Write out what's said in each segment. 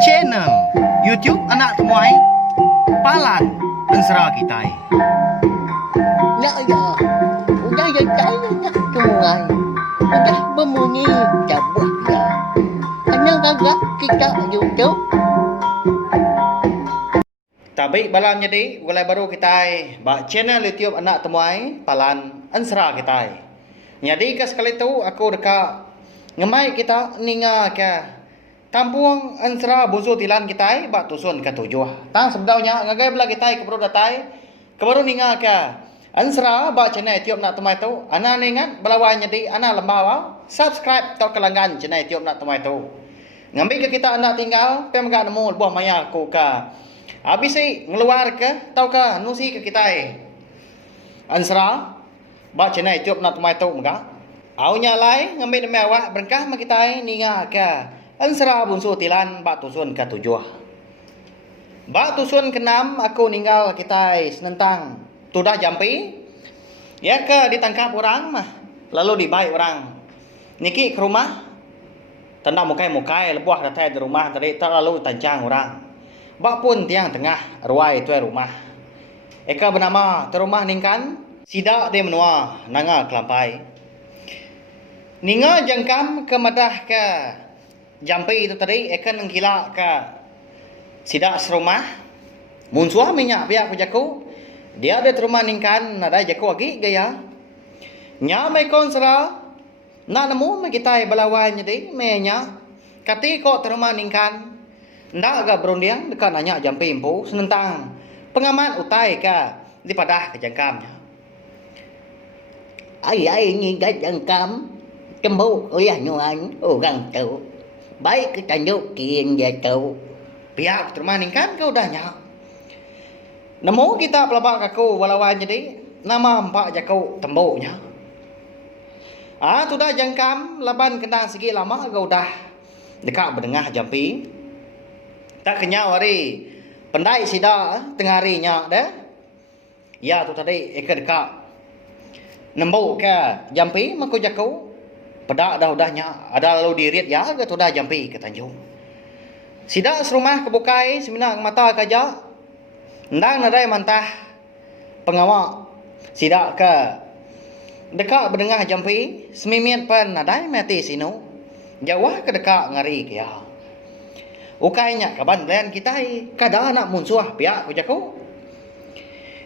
channel YouTube anak temuai Palan Ensra Kitai. Ya, udah ya saya nak tungai, udah berbunyi cabut ya. Hanya agak kita YouTube. Tapi balam jadi mulai baru kita ba channel YouTube anak temuai Palan Ensra Kitai. Jadi ke sekali tu aku dekat ngemai kita ninga ke Kampung Ensra Buzu Tilan kita bak tusun ke tujuh. Tang sebenarnya ngagai belah kita ke perlu datai ke baru ninga ke Ensra bak channel YouTube nak temai tu. Ana ningat belawan jadi ana lembawau subscribe atau kelanggan channel YouTube nak temai tu. Ngambil ke kita anda tinggal pe megak nemu buah maya ku ke. Habis si ngeluar ke tau ke nusi ke kita Ensra bak channel YouTube nak temai tu megak. Aunya lai ngambil nama awak berkah mak kita ninga ke Ensra Buzu Tilan bak tusun ke tujuh. Bak tusun ke enam aku ninggal kita senentang tudah jampi. Ya ke ditangkap orang mah. Lalu dibaik orang. Niki ke rumah. Tanda mukai-mukai lebuah datai di rumah tadi terlalu tancang orang. Bak pun tiang tengah ruai tu rumah. Eka bernama terumah ningkan sidak dia menua nanga kelampai. Ninga jangkam ke madah ke jampi itu tadi akan menggila ke sidak serumah munsua minyak pihak kujaku dia ada terumah ningkan ada jaku lagi gaya nyamai konsera nak nemu kita belawan jadi menya kati kok terumah ningkan ndak agak berundiang dekat nanya jampi impu senentang pengamat utai ke di padah ke jangkamnya Ai ni gat jangkam kembu uyah nyuan orang tu. Baik kita tunjukin dia tu. Pihak terumah ningkan kau dahnya. Nemu kita pelabak aku walawan jadi nama empat jakau tembuknya. Tu dah jangkam laban kendang segi lama kau dah dekat berdengah jampi. Tak kenyau hari pendai sida tengah harinya dah. Ya tu tadi eka dekat nembuk ke jampi maku jakau. Pedak dah udahnya ada lalu dirit ya ke tu dah jampi ke Tanjung. Sidak serumah kebukai semina mata kaja. Ndang nadai mantah pengawak sidak ke dekat berdengah jampi semimit pen nadai mati sinu. Jawah ke dekat ngari ke ya. Ukainya kaban belen kita kada nak munsuah pihak ku jaku.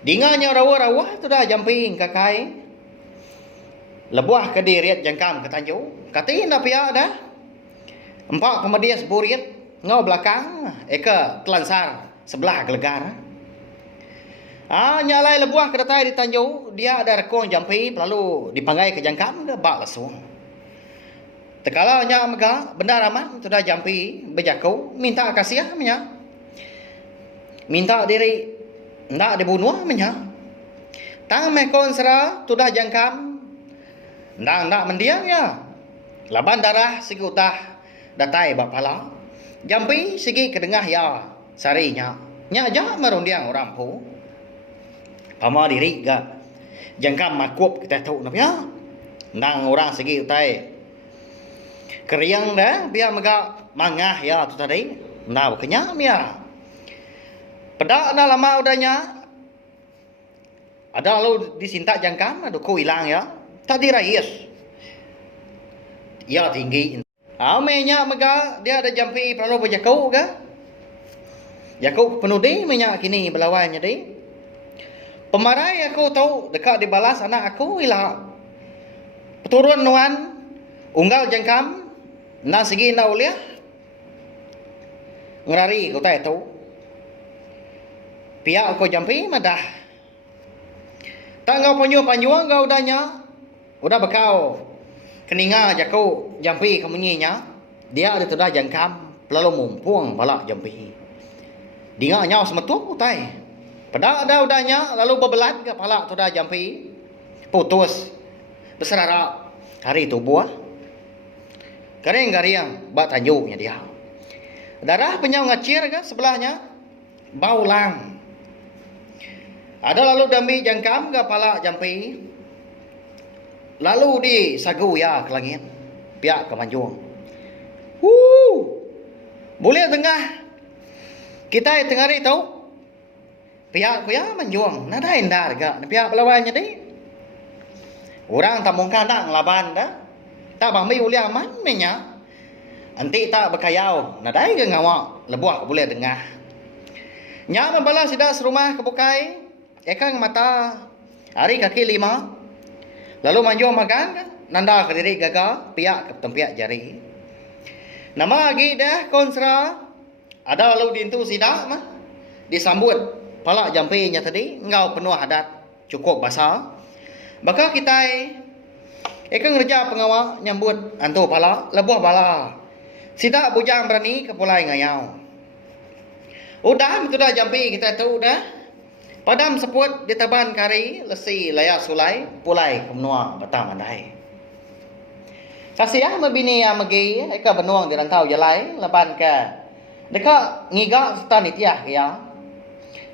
Dinganya rawa-rawa tu dah jampi kakai. Lebuah ke diriat jangkam ke Tanjung. Katin dah pihak dah. Empat pemedia seburit. Ngau belakang. Eka telansar sebelah gelegar. Nyalai lebuah ke datai di Tanjung. Dia ada rekong jampi. Lalu dipanggai ke jangkam. Dia bak lesung. Tekala nya mega. Benda raman. Sudah jampi. Berjakau. Minta kasiah punya. Minta diri. Ndak dibunuh punya. Tang mekon sera. Sudah jangkam. Ndak mendiang ya. Laban darah segi utah datai bapala. Jampi segi kedengah ya sarinya. Nya aja merundiang orang pu. Pama diri ga. Jangkam makup kita tahu nap ya. Nang orang segi utai. Keriang dah biar mega mangah ya tu tadi. Ndak kenyam ya. Pedak dah lama udahnya. Ada lalu disintak jangkam ada ku hilang ya. Tadi rais. Ya tinggi. Menya mega dia ada jampi perlu berjakau ke? Jakau penuh di minyak kini belawan jadi. Pemarai aku tahu dekat dibalas anak aku hilang. Turun nuan unggal jangkam na segi na uliah. Ngerari aku tahu. Pihak aku jampi madah. Tak kau panyu-panyu kau udahnya. Udah bekau keninga jakau jampi kemunyinya dia ada tudah jangkam lalu mumpung balak jampi dinga nyau semetuk utai pada ada udahnya lalu bebelat ke palak tudah jampi putus beserara hari itu buah kering gariang bak Tanjungnya dia darah penyau ngacir ke sebelahnya bau lang ada lalu dambi jangkam ke palak jampi. Lalu di sagu ya ke langit. Pihak ke Manjung. Boleh tengah kita tengah hari tahu pihak kuya menjuang nada indah ga pihak pelawannya deh orang tak mungkin tak ngelaban dah tak bang boleh aman menya anti tak berkayau nada ke ngawak lebuah boleh tengah nya membala sidak serumah kebukai ekang mata hari kaki 5 lalu menjuang makan nanda ke diri gaga pihak ke tempiak jari nama lagi dah konsra ada lalu dintu sidak mah disambut pala jampinya tadi engkau penuh adat cukup basah maka kita ekang kerja pengawal nyambut antu pala lebuh bala sidak bujang berani kepulai ngayau udah itu dah jampi kita tahu dah padam seput di taban kari lesi layak sulai pulai kemenua batam andai kasih mebini megi eka benuang di rantau jalai leban ke deka ngiga stan itiah ya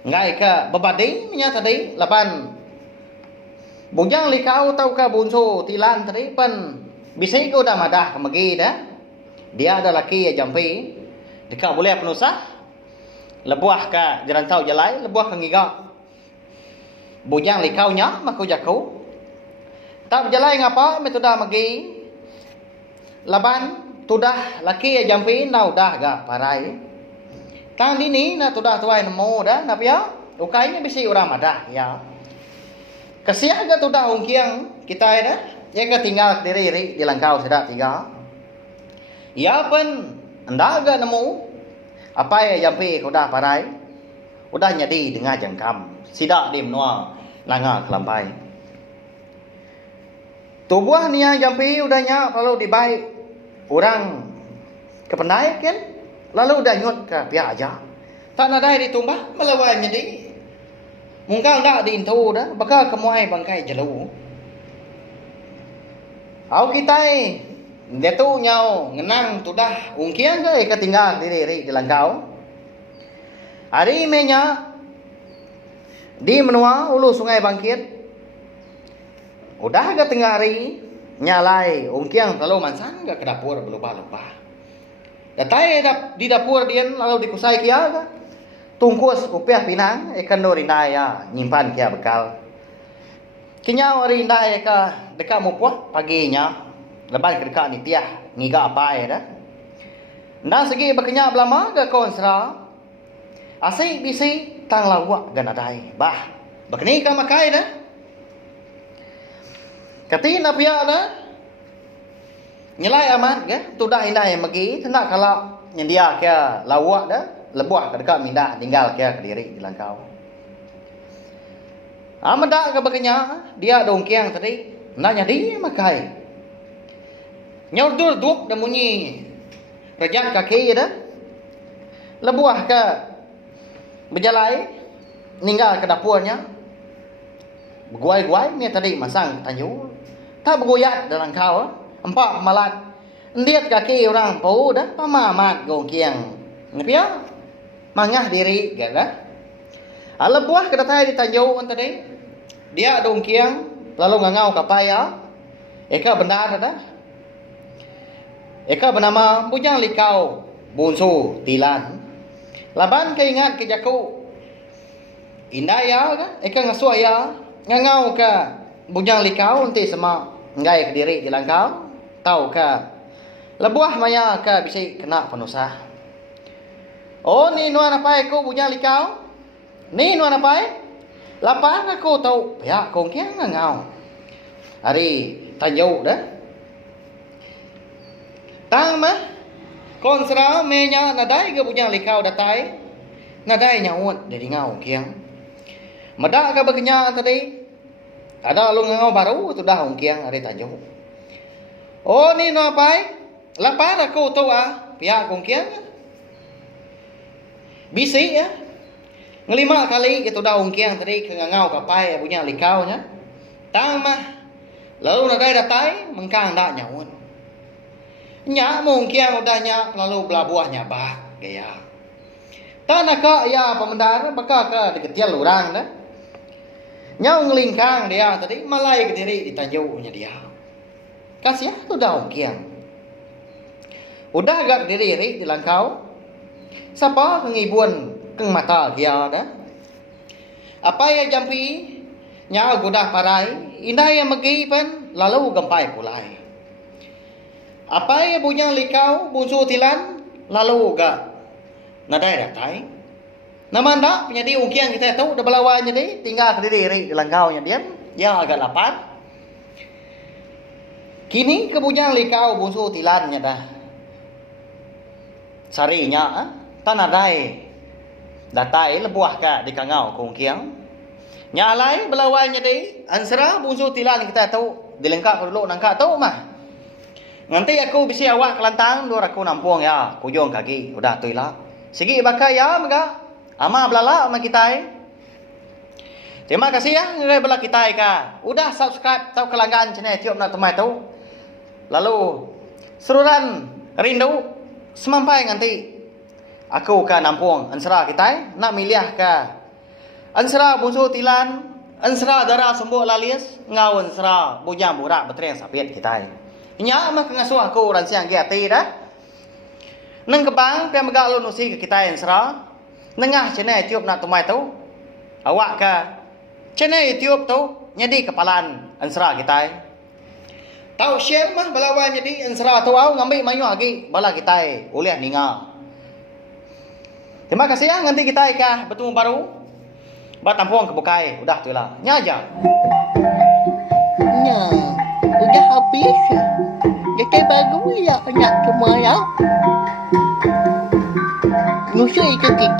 ngai ka babading nya tadi lapan bujang likau tau ka bunso tilan tadi pan bisai ko dah madah kemagi dah dia ada laki ya jampi deka boleh penusah lebuah ka jerantau jalai lebuah ka ngiga bujang likau nya maku jaku tak jalai ngapa metoda magi laban tudah laki ya jampi nau dah ga parai tang dini na tudah tuai nemo dah na pia ukainya bisi orang madah ya kasiah ga tudah ungkiang kita dah ya ga tinggal diri di langkau sedak tiga ya pen anda ga nemu apa ya jampi udah parai udah nyadi dengar jangkam sidak di menua langa kelampai tubuh nia jampi udahnya lalu dibaik orang kependai kan lalu udah nyut ke pihak aja tak nadai ditumbah melawan jadi mungkal tak diintu dah bakal kemuai bangkai jelu au kita dia tu nyau ngenang tu dah ungkian ke ketinggal diri di langkau hari menya di menua ulu sungai bangkit udah ke tengah hari nyalai ungkiang lalu mansan ke dapur berubah-ubah datai di dapur dia lalu dikusai kia ka tungkus upiah pinang ikan dorinaya nyimpan kia bekal kinyau rinda ka dekat mupuah paginya leban dekat ni tiah ngiga apa dah nda segi bekenya belama ke konsra asai bisi tang lawak ganadai bah bekeni ka makai dah katina pia dah nyelai amat ke tudah indai magi hendak kala nyendia ke lawak dah lebuah ke dekat mindah tinggal ke diri di langkau amada ke bekenya dia dongkiang tadi nak nyadi makai nyaudur duk dah munyi rejat kaki dah lebuah ke berjalai ninggal ke dapurnya berguai-guai ni tadi masang tanyu tak bergoyat dalam kau empat malat ndiat kaki orang pau dah pamamat gongkiang ngapia mangah diri gala ala buah kedatai di tanjau tadi dia dongkiang lalu ngangau kapaya eka benar dah eka bernama bujang likau bunsu tilan laban keingat ke jaku indaya ka eka ngasuaya ngangau ka bujang likau nanti sama ngai ke diri di langkau tahu ka lebuah maya ka bisa kena penusah oh ni nuan apa ko bujang likau ni nuan apa lapan aku tahu ya kongkiang ngau hari tanjau dah tang mah konsra menya nadai ke bujang likau datai nadai nyaut dari ngau kiang madak ka bekenya tadi ada lu ngau baru tu dah ungkiang hari tanjau oh ni no apa lapan aku tahu pihak ungkiang bisi ya ngelima kali itu dah ungkiang tadi ke ngau kapai punya likau nya tang mah lalu nadai datai mengkang dak nyaut nya mungkiang udahnya lalu belah buahnya bah gaya tanah ka ya pemendar baka ka diketial orang dah nyau ngelingkang dia tadi malai ke diri di tanjaunya dia kasih tu dah ungkiang udah agak diri di langkau Siapa ngibun keng mata dia dah. Apa ya jampi nya gudah parai indah yang megi pen lalu gempai pulai. Apa ya punya likau bunsu tilan lalu ga nadai datai. Namanda penyedi ukian kita tahu dah belawan jadi tinggal ke diri langkau nya dia ya agak lapar. Kini kepunyaan likau bunsu tilan nya dah. Sarinya tanah dai datai lebuah ka di kangau kong kiang. Nyalai belawan jadi ansara bunsu tilan kita tahu dilengkap dulu nangka tahu mah. Nanti aku bisi awak kelantang dua aku nampung ya kujung kaki udah tu lah. Segi bakai ya maga ama belala sama kita. Terima kasih ya ngai bela kita ka. Udah subscribe tahu kelanggan channel Tiop nak temai tahu. Lalu seruran rindu semampai nanti aku ka nampung ansara kita nak milih ka ansara bunsu tilan ansara darah sumbu lalis ngau ansara bujang burak betreng sapit kita. Nya mah ngasuh aku ran siang ge ati dah. Nang kebang pe megak lu nusi ke kita ansara. Nengah channel YouTube nak temai tahu. Awak ka channel YouTube tu nyadi kepalan ansara kita. Tahu share mah balawan jadi ansara tu au ngambil mayu lagi bala kita oleh ninga. Terima kasih ya nanti kita ka bertemu baru. Bat tampung ke bukai udah tu lah. Nya aja. Nah, udah habis. Jadi bagus ya anak semua ya. Nusul ke kita